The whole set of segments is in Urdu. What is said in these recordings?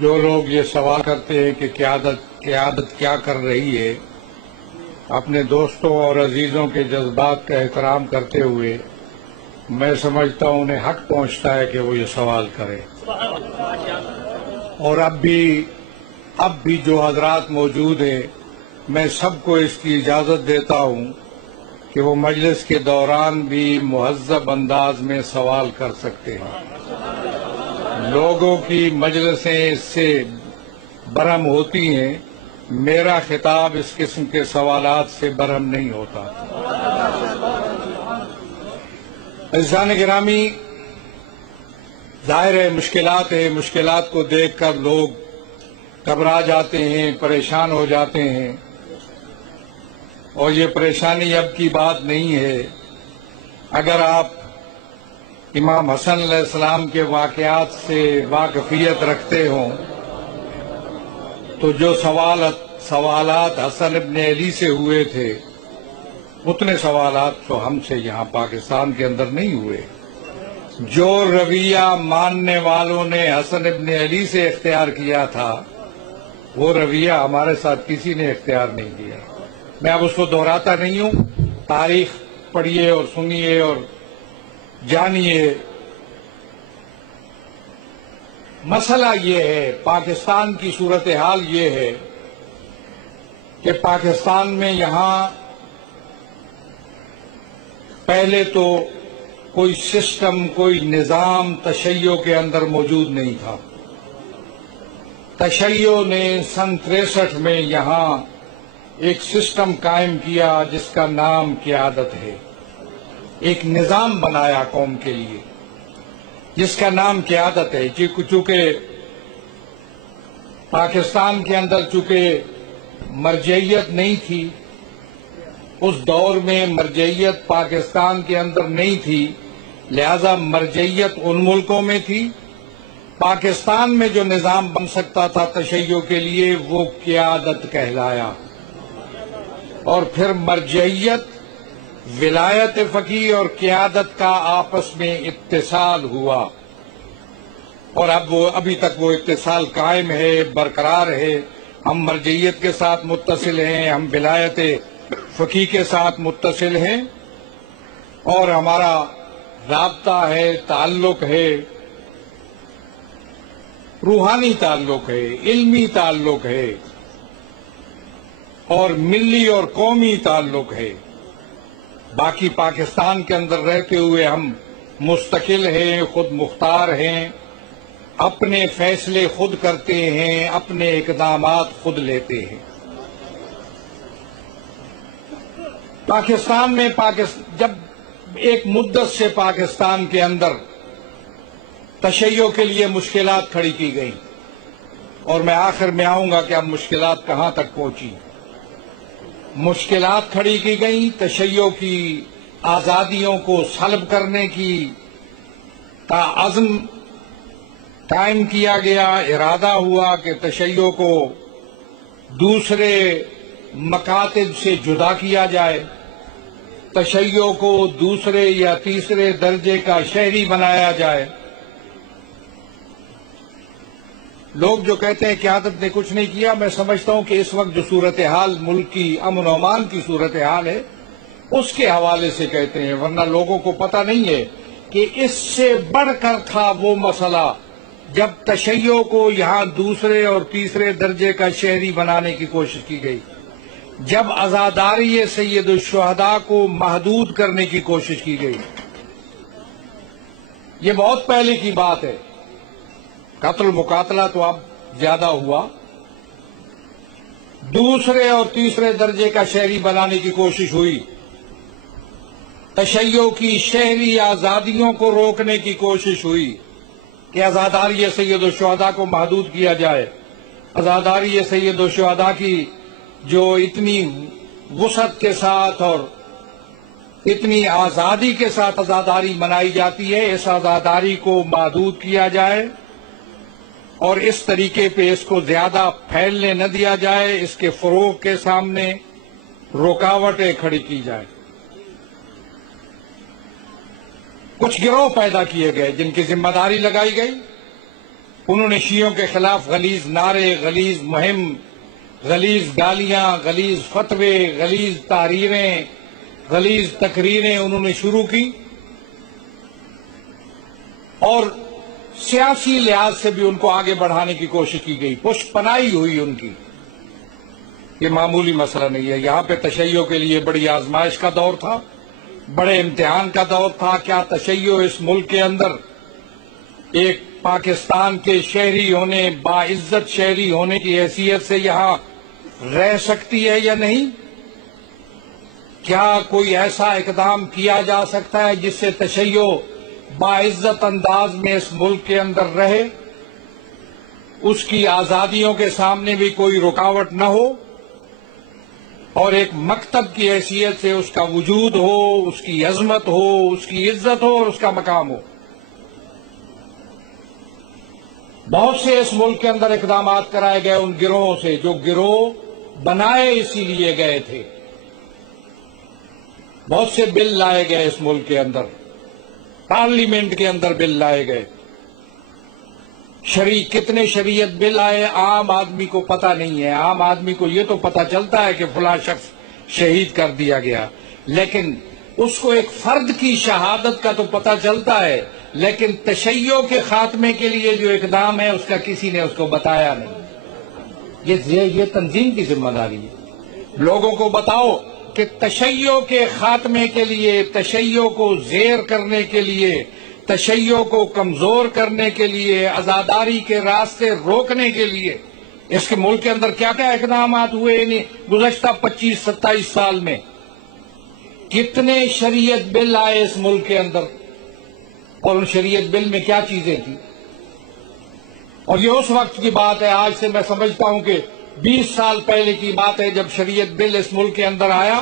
جو لوگ یہ سوال کرتے ہیں کہ قیادت کیا کر رہی ہے، اپنے دوستوں اور عزیزوں کے جذبات کا احترام کرتے ہوئے میں سمجھتا ہوں انہیں حق پہنچتا ہے کہ وہ یہ سوال کرے۔ اور اب بھی جو حضرات موجود ہیں، میں سب کو اس کی اجازت دیتا ہوں کہ وہ مجلس کے دوران بھی مہذب انداز میں سوال کر سکتے ہیں۔ لوگوں کی مجلسیں اس سے برہم ہوتی ہیں، میرا خطاب اس قسم کے سوالات سے برہم نہیں ہوتا۔ عزیزان گرامی، ظاہر ہے مشکلات کو دیکھ کر لوگ گھبرا جاتے ہیں، پریشان ہو جاتے ہیں، اور یہ پریشانی اب کی بات نہیں ہے۔ اگر آپ امام حسن علیہ السلام کے واقعات سے واقفیت رکھتے ہوں تو جو سوالات حسن ابن علی سے ہوئے تھے، اتنے سوالات تو ہم سے یہاں پاکستان کے اندر نہیں ہوئے۔ جو رویہ ماننے والوں نے حسن ابن علی سے اختیار کیا تھا، وہ رویہ ہمارے ساتھ کسی نے اختیار نہیں کیا۔ میں اب اس کو دہراتا نہیں ہوں، تاریخ پڑھیے اور سنیے اور جانیے۔ مسئلہ یہ ہے، پاکستان کی صورتحال یہ ہے کہ پاکستان میں یہاں پہلے تو کوئی سسٹم، کوئی نظام تشیع کے اندر موجود نہیں تھا۔ تشیع نے سن 63 میں یہاں ایک سسٹم قائم کیا جس کا نام قیادت ہے۔ ایک نظام بنایا قوم کے لیے جس کا نام قیادت ہے۔ چونکہ پاکستان کے اندر مرجعیت نہیں تھی، اس دور میں مرجعیت پاکستان کے اندر نہیں تھی، لہذا مرجعیت ان ملکوں میں تھی۔ پاکستان میں جو نظام بن سکتا تھا تشیع کے لیے، وہ قیادت کہلایا۔ اور پھر مرجعیت، ولایت فقیہ اور قیادت کا آپس میں اتصال ہوا، اور ابھی تک وہ اتصال قائم ہے، برقرار ہے۔ ہم مرجعیت کے ساتھ متصل ہیں، ہم ولایت فقیہ کے ساتھ متصل ہیں، اور ہمارا رابطہ ہے، تعلق ہے، روحانی تعلق ہے، علمی تعلق ہے، اور ملی اور قومی تعلق ہے۔ باقی پاکستان کے اندر رہتے ہوئے ہم مستقل ہیں، خود مختار ہیں، اپنے فیصلے خود کرتے ہیں، اپنے اقدامات خود لیتے ہیں۔ پاکستان میں جب ایک مدت سے پاکستان کے اندر تشیع کے لیے مشکلات کھڑی کی گئی، اور میں آخر میں آؤں گا کہ اب مشکلات کہاں تک پہنچی۔ مشکلات کھڑی کی گئی، تشیع کی آزادیوں کو سلب کرنے کا عزم قائم کیا گیا، ارادہ ہوا کہ تشیع کو دوسرے مکاتب سے جدا کیا جائے، تشیع کو دوسرے یا تیسرے درجے کا شہری بنایا جائے۔ لوگ جو کہتے ہیں قیادت نے کچھ نہیں کیا، میں سمجھتا ہوں کہ اس وقت جو صورتحال ملک کی امن و امان کی صورتحال ہے، اس کے حوالے سے کہتے ہیں، ورنہ لوگوں کو پتہ نہیں ہے کہ اس سے بڑھ کر تھا وہ مسئلہ جب تشیع کو یہاں دوسرے اور تیسرے درجے کا شہری بنانے کی کوشش کی گئی، جب عزاداری سید الشہداء کو محدود کرنے کی کوشش کی گئی۔ یہ بہت پہلے کی بات ہے، قتل مقاتلہ تو اب زیادہ ہوا۔ دوسرے اور تیسرے درجے کا شہری بنانے کی کوشش ہوئی، تشیع کی شہری آزادیوں کو روکنے کی کوشش ہوئی کہ عزاداری سید الشہداء کو محدود کیا جائے۔ عزاداری سید الشہداء کی جو اتنی وسعت کے ساتھ اور اتنی آزادی کے ساتھ عزاداری منائی جاتی ہے، اس عزاداری کو محدود کیا جائے، اور اس طریقے پہ اس کو زیادہ پھیلنے نہ دیا جائے، اس کے فروغ کے سامنے رکاوٹیں کھڑی کی جائیں۔ کچھ گروہ پیدا کیے گئے جن کی ذمہ داری لگائی گئی انہوں نے شیعوں کے خلاف غلیظ نعرے، غلیظ مہم، غلیظ گالیاں، غلیظ فتوے، غلیظ تحریریں، غلیظ تقریریں انہوں نے شروع کی، اور سیاسی لحاظ سے بھی ان کو آگے بڑھانے کی کوشش کی گئی، پشت پناہی ہوئی ان کی۔ یہ معمولی مسئلہ نہیں ہے، یہاں پہ تشیع کے لیے بڑی آزمائش کا دور تھا، بڑے امتحان کا دور تھا۔ کیا تشیع اس ملک کے اندر ایک پاکستان کے شہری ہونے، باعزت شہری ہونے کی حیثیت سے یہاں رہ سکتی ہے یا نہیں؟ کیا کوئی ایسا اقدام کیا جا سکتا ہے جس سے تشیع باعزت انداز میں اس ملک کے اندر رہے، اس کی آزادیوں کے سامنے بھی کوئی رکاوٹ نہ ہو، اور ایک مکتب کی حیثیت سے اس کا وجود ہو، اس کی عظمت ہو، اس کی عزت ہو اور اس کا مقام ہو؟ بہت سے اس ملک کے اندر اقدامات کرائے گئے ان گروہوں سے جو گروہ بنائے اسی لیے گئے تھے۔ بہت سے بل لائے گئے اس ملک کے اندر، پارلیمنٹ کے اندر بل لائے گئے، کتنے شریعت بل آئے عام آدمی کو پتہ نہیں ہے۔ عام آدمی کو یہ تو پتہ چلتا ہے کہ فلاں شخص شہید کر دیا گیا، لیکن اس کو ایک فرد کی شہادت کا تو پتہ چلتا ہے، لیکن تشیع کے خاتمے کے لیے جو اقدام ہے اس کا کسی نے اس کو بتایا نہیں۔ یہ تنظیم کی ذمہ داری ہے۔ لوگوں کو بتاؤ کہ تشیع کے خاتمے کے لیے، تشیع کو زیر کرنے کے لیے، تشیع کو کمزور کرنے کے لیے، عزاداری کے راستے روکنے کے لیے اس کے ملک کے اندر کیا کیا اقدامات ہوئے گزشتہ 25-27 سال میں؟ کتنے شریعت بل آئے اس ملک کے اندر، اور ان شریعت بل میں کیا چیزیں تھیں؟ اور یہ اس وقت کی بات ہے، آج سے میں سمجھتا ہوں کہ 20 سال پہلے کی بات ہے، جب شریعت بل اس ملک کے اندر آیا،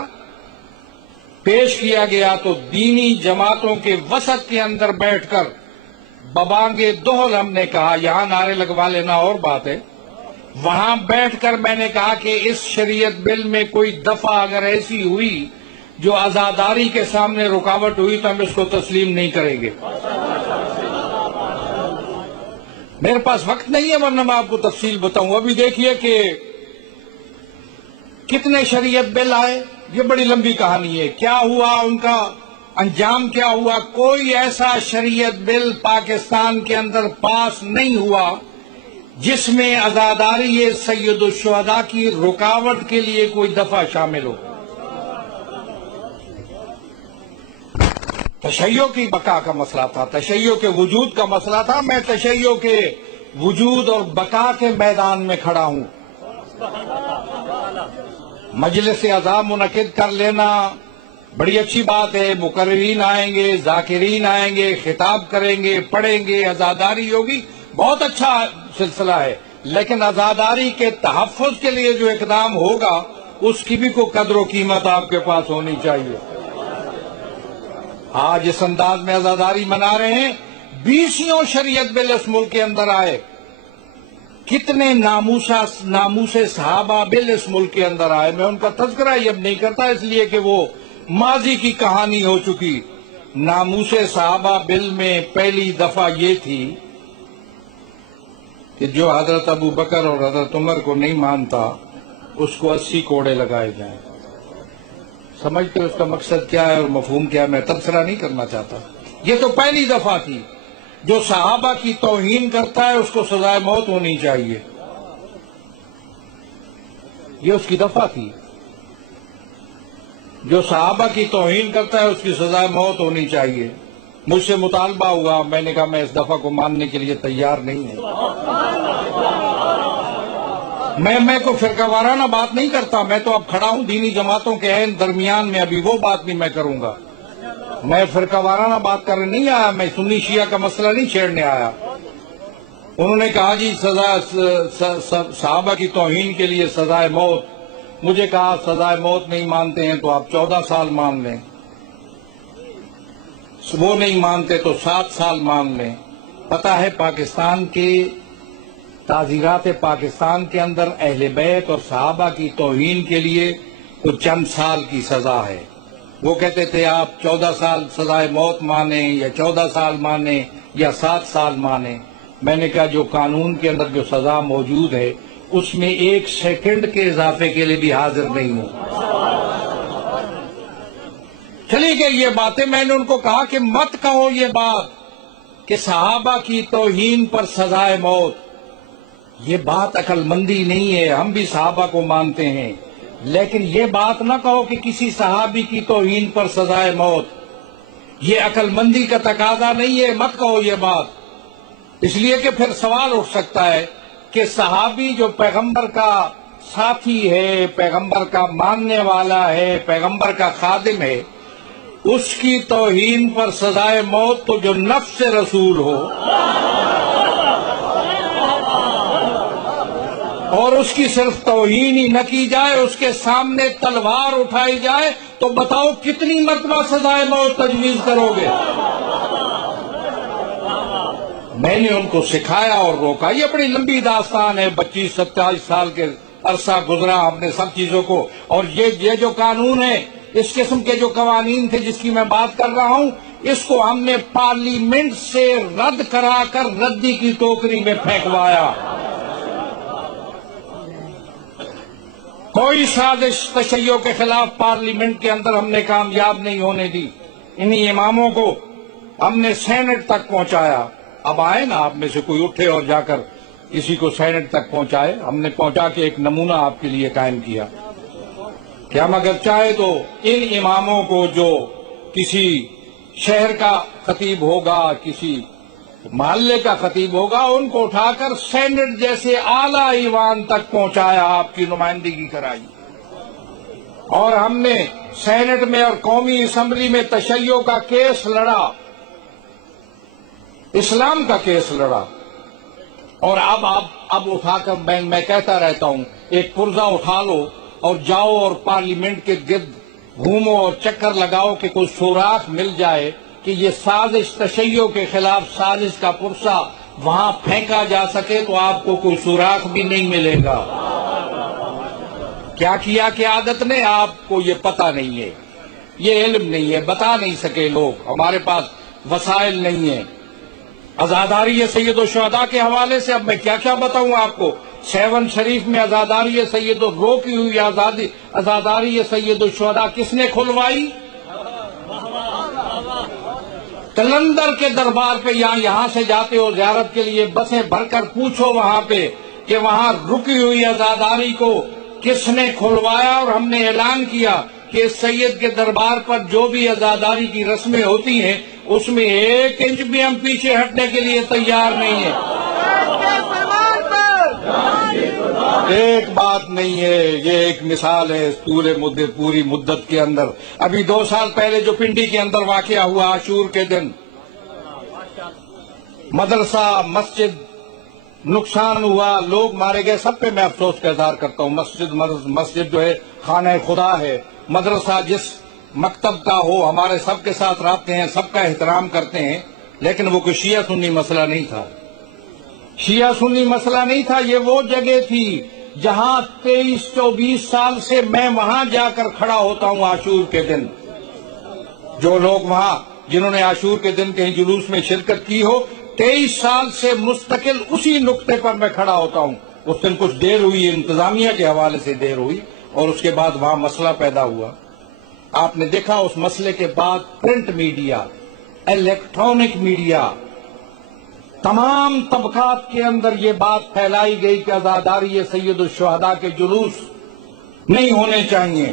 پیش کیا گیا تو دینی جماعتوں کے وسط کے اندر بیٹھ کر ببانگ دہل ہم نے کہا، یہاں نعرے لگوا لینا اور بات ہے، وہاں بیٹھ کر میں نے کہا کہ اس شریعت بل میں کوئی دفعہ اگر ایسی ہوئی جو عزاداری کے سامنے رکاوٹ ہوئی تو ہم اس کو تسلیم نہیں کریں گے۔ میرے پاس وقت نہیں ہے ورنہ میں آپ کو تفصیل بتاؤں۔ ابھی دیکھیے کہ کتنے شریعت بل آئے، یہ بڑی لمبی کہانی ہے، کیا ہوا، ان کا انجام کیا ہوا۔ کوئی ایسا شریعت بل پاکستان کے اندر پاس نہیں ہوا جس میں عزاداری سید الشہداء کی رکاوٹ کے لیے کوئی دفعہ شامل ہو۔ تشیع کی بقا کا مسئلہ تھا، تشیع کے وجود کا مسئلہ تھا۔ میں تشیع کے وجود اور بقا کے میدان میں کھڑا ہوں۔ مجلس اعضاء منعقد کر لینا بڑی اچھی بات ہے، مقررین آئیں گے، ذاکرین آئیں گے، خطاب کریں گے، پڑھیں گے، عزاداری ہوگی، بہت اچھا سلسلہ ہے، لیکن عزاداری کے تحفظ کے لیے جو اقدام ہوگا اس کی بھی کوئی قدر و قیمت آپ کے پاس ہونی چاہیے۔ آج اس انداز میں عزاداری منا رہے ہیں، 20 شریعت بل اس ملک کے اندر آئے، کتنے ناموس صحابہ بل اس ملک کے اندر آئے۔ میں ان کا تذکرہ ہی اب نہیں کرتا اس لیے کہ وہ ماضی کی کہانی ہو چکی۔ ناموس صحابہ بل میں پہلی دفعہ یہ تھی کہ جو حضرت ابو بکر اور حضرت عمر کو نہیں مانتا اس کو 80 کوڑے لگائے جائیں۔ سمجھتے اس کا مقصد کیا ہے اور مفہوم کیا ہے، میں تبصرہ نہیں کرنا چاہتا۔ یہ تو پہلی دفعہ تھی۔ جو صحابہ کی توہین کرتا ہے اس کو سزائے موت ہونی چاہیے، یہ اس کی دفعہ تھی۔ جو صحابہ کی توہین کرتا ہے اس کی سزائے موت ہونی چاہیے۔ مجھ سے مطالبہ ہوا، میں نے کہا میں اس دفعہ کو ماننے کے لیے تیار نہیں ہوں۔ میں کو فرقہ وارانہ بات نہیں کرتا، میں تو اب کھڑا ہوں دینی جماعتوں کے عین درمیان میں، ابھی وہ بات نہیں میں کروں گا۔ میں فرقہ وارانہ بات کرنے نہیں آیا، میں سنی شیعہ کا مسئلہ نہیں چھیڑنے آیا۔ انہوں نے کہا جی صحابہ کی توہین کے لیے سزائے موت۔ مجھے کہا سزائے موت نہیں مانتے ہیں تو آپ 14 سال مان لیں، وہ نہیں مانتے تو 7 سال مان لیں۔ پتہ ہے پاکستان کے تعزیرات پاکستان کے اندر اہل بیت اور صحابہ کی توہین کے لیے کچھ چند سال کی سزا ہے۔ وہ کہتے تھے آپ 14 سال سزائے موت مانیں یا 14 سال مانیں یا 7 سال مانیں۔ میں نے کہا جو قانون کے اندر جو سزا موجود ہے اس میں 1 سیکنڈ کے اضافے کے لیے بھی حاضر نہیں ہوں. چلی گئی یہ باتیں. میں نے ان کو کہا کہ مت کہو یہ بات کہ صحابہ کی توہین پر سزائے موت. یہ بات عقل مندی نہیں ہے. ہم بھی صحابہ کو مانتے ہیں، لیکن یہ بات نہ کہو کہ کسی صحابی کی توہین پر سزائے موت. یہ عقل مندی کا تقاضا نہیں ہے. مت کہو یہ بات، اس لیے کہ پھر سوال اٹھ سکتا ہے کہ صحابی جو پیغمبر کا ساتھی ہے، پیغمبر کا ماننے والا ہے، پیغمبر کا خادم ہے، اس کی توہین پر سزائے موت تو جو نفس رسول ہو اور اس کی صرف توہین ہی نہ کی جائے، اس کے سامنے تلوار اٹھائی جائے، تو بتاؤ کتنی مرتبہ سزائے موت تجویز کرو گے؟ میں نے ان کو سکھایا اور روکا. یہ بڑی لمبی داستان ہے. 25-27 سال کے عرصہ گزرا ہم نے سب چیزوں کو. اور یہ جو قانون ہے، اس قسم کے جو قوانین تھے جس کی میں بات کر رہا ہوں، اس کو ہم نے پارلیمنٹ سے رد کرا کر ردی کی ٹوکری میں پھینکوایا. کوئی سازش تشیع کے خلاف پارلیمنٹ کے اندر ہم نے کامیاب نہیں ہونے دی. انہی اماموں کو ہم نے سینٹ تک پہنچایا. اب آئے نا آپ میں سے کوئی اٹھے اور جا کر اسی کو سینٹ تک پہنچائے. ہم نے پہنچا کے ایک نمونہ آپ کے لیے قائم کیا کہ ہم اگر چاہے تو ان اماموں کو جو کسی شہر کا خطیب ہوگا، کسی محلے کا خطیب ہوگا، ان کو اٹھا کر سینٹ جیسے اعلیٰ ایوان تک پہنچایا، آپ کی نمائندگی کرائی. اور ہم نے سینٹ میں اور قومی اسمبلی میں تشیع کا کیس لڑا، اسلام کا کیس لڑا. اور اب اٹھا کر میں کہتا رہتا ہوں، ایک پرزہ اٹھا لو اور جاؤ اور پارلیمنٹ کے گرد گھومو اور چکر لگاؤ کہ کوئی سوراخ مل جائے کہ یہ سازش تشیع کے خلاف سازش کا پرزہ وہاں پھینکا جا سکے، تو آپ کو کوئی سوراخ بھی نہیں ملے گا. کیا کیا کہ عادت نے؟ آپ کو یہ پتہ نہیں ہے، یہ علم نہیں ہے، بتا نہیں سکے لوگ. ہمارے پاس وسائل نہیں ہیں. عزاداری سید الشہداء کے حوالے سے اب میں کیا کیا بتاؤں آپ کو. 7 شریف میں عزاداری سید روکی ہوئی عزاداری سید الشہداء کس نے کھلوائی؟ قلندر کے دربار پہ. یہاں سے جاتے ہو زیارت کے لیے، بسیں بھر کر پوچھو وہاں پہ کہ وہاں رکی ہوئی عزاداری کو کس نے کھلوایا. اور ہم نے اعلان کیا کہ سید کے دربار پر جو بھی عزاداری کی رسمیں ہوتی ہیں اس میں 1 انچ بھی ہم پیچھے ہٹنے کے لیے تیار نہیں ہیں. ایک بات نہیں ہے، یہ ایک مثال ہے پوری مدت کے اندر. ابھی 2 سال پہلے جو پنڈی کے اندر واقعہ ہوا عاشور کے دن، مدرسہ مسجد نقصان ہوا، لوگ مارے گئے، سب پہ میں افسوس کا اظہار کرتا ہوں. مسجد جو ہے خانہ خدا ہے. مدرسہ جس مکتب کا ہو، ہمارے سب کے ساتھ رابطے ہیں، سب کا احترام کرتے ہیں، لیکن وہ کوئی شیعہ سنی مسئلہ نہیں تھا. شیعہ سنی مسئلہ نہیں تھا. یہ وہ جگہ تھی جہاں 23-24 سال سے میں وہاں جا کر کھڑا ہوتا ہوں عاشور کے دن. جو لوگ وہاں جنہوں نے عاشور کے دن کہیں جلوس میں شرکت کی ہو، 23 سال سے مستقل اسی نقطے پر میں کھڑا ہوتا ہوں. اس دن کچھ دیر ہوئی، انتظامیہ کے حوالے سے دیر ہوئی، اور اس کے بعد وہاں مسئلہ پیدا ہوا. آپ نے دیکھا اس مسئلے کے بعد پرنٹ میڈیا، الیکٹرانک میڈیا، تمام طبقات کے اندر یہ بات پھیلائی گئی کہ عزاداری سید الشہداء کے جلوس نہیں ہونے چاہیے.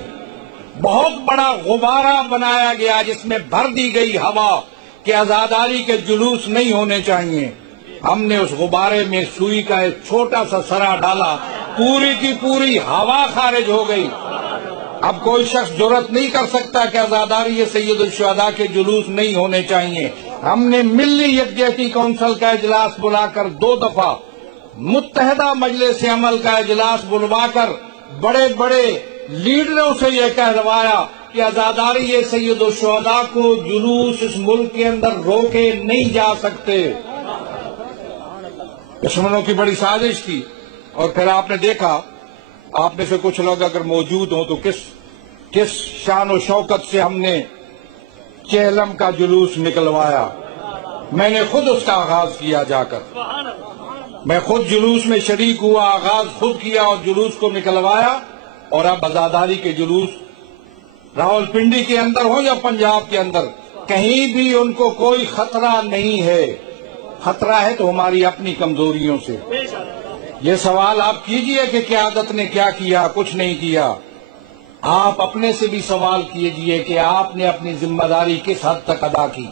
بہت بڑا غبارہ بنایا گیا جس میں بھر دی گئی ہوا کہ عزاداری کے جلوس نہیں ہونے چاہیے. ہم نے اس غبارے میں سوئی کا ایک چھوٹا سا سرا ڈالا، پوری کی پوری ہوا خارج ہو گئی. اب کوئی شخص جرأت نہیں کر سکتا کہ عزاداری سید الشہداء کے جلوس نہیں ہونے چاہیے. ہم نے ملی یکجہتی کونسل کا اجلاس بلا کر 2 دفعہ، متحدہ مجلس عمل کا اجلاس بلوا کر بڑے بڑے لیڈروں سے یہ کہلوایا کہ عزاداری سید الشہداء کو جلوس اس ملک کے اندر روکے نہیں جا سکتے. دشمنوں کی بڑی سازش تھی. اور پھر آپ نے دیکھا، آپ میں سے کچھ لوگ اگر موجود ہوں تو کس شان و شوکت سے ہم نے چہلم کا جلوس نکلوایا. میں نے خود اس کا آغاز کیا جا کر، میں خود جلوس میں شریک ہوا، آغاز خود کیا اور جلوس کو نکلوایا، اور اب عزاداری کے جلوس راولپنڈی کے اندر ہو یا پنجاب کے اندر، کہیں بھی ان کو کوئی خطرہ نہیں ہے۔ خطرہ ہے تو ہماری اپنی کمزوریوں سے۔ یہ سوال آپ کیجئے کہ قیادت نے کیا کیا، کچھ نہیں کیا۔ آپ اپنے سے بھی سوال کیجئے کہ آپ نے اپنی ذمہ داری کس حد تک ادا کی،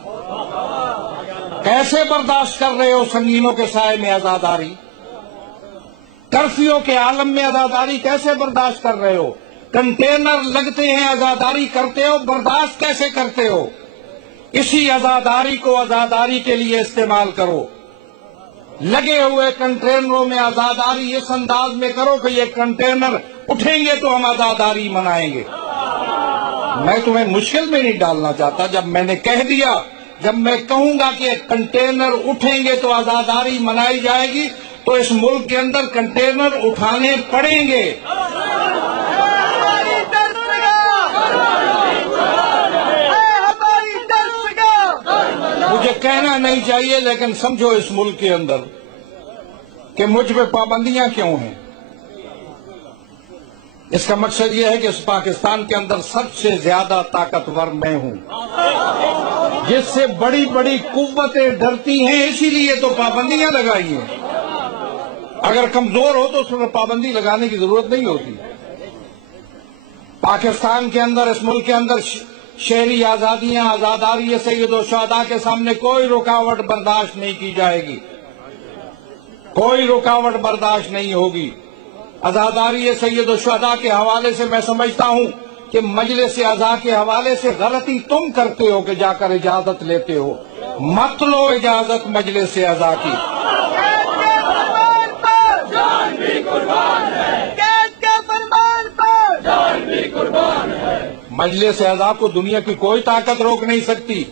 کیسے برداشت کر رہے ہو سنگینوں کے سائے میں عزاداری، کرفیو کے عالم میں عزاداری کیسے برداشت کر رہے ہو، کنٹینر لگتے ہیں عزاداری کرتے ہو، برداشت کیسے کرتے ہو؟ اسی عزاداری کو عزاداری کے لیے استعمال کرو۔ لگے ہوئے کنٹینروں میں عزاداری اس انداز میں کرو کہ یہ کنٹینر اٹھیں گے تو ہم عزاداری منائیں گے۔ میں تمہیں مشکل میں نہیں ڈالنا چاہتا۔ جب میں نے کہہ دیا، جب میں کہوں گا کہ کنٹینر اٹھیں گے تو عزاداری منائی جائے گی، تو اس ملک کے اندر کنٹینر اٹھانے پڑیں گے۔ مجھے کہنا نہیں چاہیے، لیکن سمجھو اس ملک کے اندر کہ مجھ پہ پابندیاں کیوں ہیں۔ اس کا مقصد یہ ہے کہ اس پاکستان کے اندر سب سے زیادہ طاقتور میں ہوں، جس سے بڑی بڑی قوتیں ڈرتی ہیں، اسی لیے تو پابندیاں لگائی ہیں۔ اگر کمزور ہو تو اس میں پابندی لگانے کی ضرورت نہیں ہوتی۔ پاکستان کے اندر، اس ملک کے اندر شہری آزادیاں، عزاداری سید الشہداء کے سامنے کوئی رکاوٹ برداشت نہیں کی جائے گی، کوئی رکاوٹ برداشت نہیں ہوگی۔ عزاداری سید الشہداء کے حوالے سے میں سمجھتا ہوں کہ مجلس اعضاء کے حوالے سے غلطی تم کرتے ہو کہ جا کر اجازت لیتے ہو۔ مت لو اجازت مجلس اعضاء کی۔ مجلس اعضاء کو دنیا کی کوئی طاقت روک نہیں سکتی۔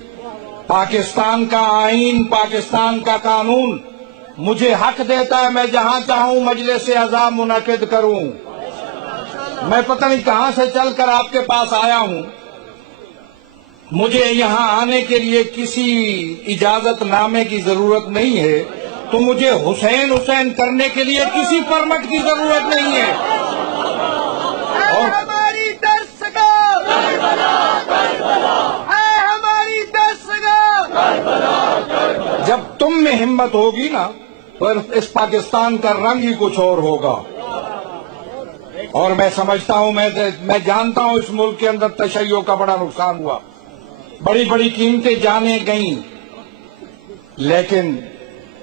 پاکستان کا آئین، پاکستان کا قانون مجھے حق دیتا ہے، میں جہاں چاہوں مجلس اعضاء منعقد کروں۔ میں پتہ نہیں کہاں سے چل کر آپ کے پاس آیا ہوں، مجھے یہاں آنے کے لیے کسی اجازت نامے کی ضرورت نہیں ہے، تو مجھے حسین حسین کرنے کے لیے کسی پرمٹ کی ضرورت نہیں ہے۔ اور جب تم میں ہمت ہوگی نا، تو اس پاکستان کا رنگ ہی کچھ اور ہوگا۔ اور میں سمجھتا ہوں، میں جانتا ہوں اس ملک کے اندر تشیع کا بڑا نقصان ہوا، بڑی بڑی قیمتیں جانیں گئیں، لیکن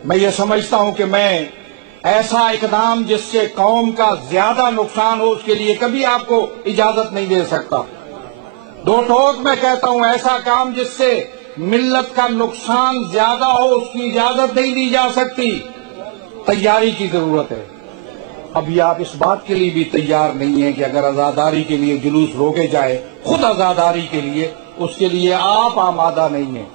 میں یہ سمجھتا ہوں کہ میں ایسا اقدام جس سے قوم کا زیادہ نقصان ہو، اس کے لیے کبھی آپ کو اجازت نہیں دے سکتا۔ دو ٹوک میں کہتا ہوں، ایسا کام جس سے ملت کا نقصان زیادہ ہو، اس کی اجازت نہیں دی جا سکتی۔ تیاری کی ضرورت ہے۔ ابھی آپ اس بات کے لیے بھی تیار نہیں ہیں کہ اگر عزاداری کے لیے جلوس روکے جائے، خود عزاداری کے لیے، اس کے لیے آپ آمادہ نہیں ہیں۔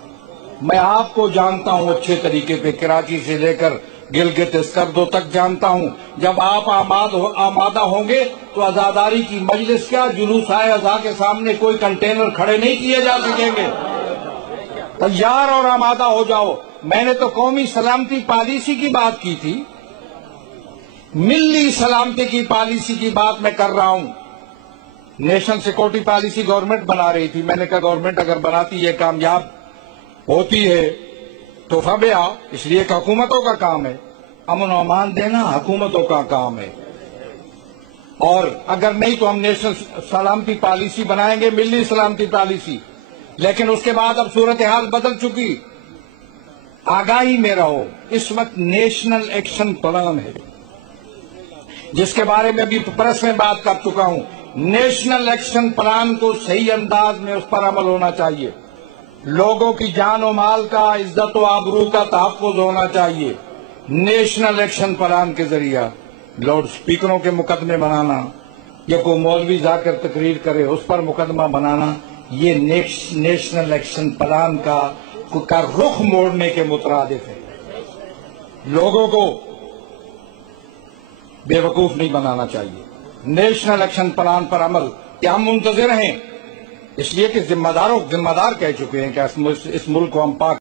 میں آپ کو جانتا ہوں اچھے طریقے پہ، کراچی سے لے کر گلگت اسکردو تک جانتا ہوں۔ جب آپ آمادہ ہوں گے تو عزاداری کی مجلس کیا، جلوس اعضاء کے سامنے کوئی کنٹینر کھڑے نہیں کیے جا سکیں گے۔ تیار اور آمادہ ہو جاؤ۔ میں نے تو قومی سلامتی پالیسی کی بات کی تھی، ملی سلامتی کی پالیسی کی بات میں کر رہا ہوں۔ نیشنل سیکورٹی پالیسی گورنمنٹ بنا رہی تھی، میں نے کہا گورنمنٹ اگر بناتی ہے، کامیاب ہوتی ہے تو فبیا، اس لیے کہ حکومتوں کا کام ہے، امن و امان دینا حکومتوں کا کام ہے۔ اور اگر نہیں تو ہم نیشنل سلامتی پالیسی بنائیں گے، ملی سلامتی پالیسی۔ لیکن اس کے بعد اب صورتحال بدل چکی۔ آگاہی میں رہو، اس وقت نیشنل ایکشن پلان ہے، جس کے بارے میں بھی پریس میں بات کر چکا ہوں۔ نیشنل ایکشن پلان کو صحیح انداز میں اس پر عمل ہونا چاہیے، لوگوں کی جان و مال کا، عزت و آبرو کا تحفظ ہونا چاہیے۔ نیشنل ایکشن پلان کے ذریعہ لاؤڈ سپیکروں کے مقدمے بنانا، یا کوئی مولوی جا کر تقریر کرے اس پر مقدمہ بنانا، یہ نیشنل ایکشن پلان کا رخ موڑنے کے مترادف ہے۔ لوگوں کو بے وقوف نہیں بنانا چاہیے۔ نیشنل ایکشن پلان پر عمل کیا ہم منتظر ہیں؟ اس لیے کہ ذمہ دار کہہ چکے ہیں کہ اس ملک کو ہم پاک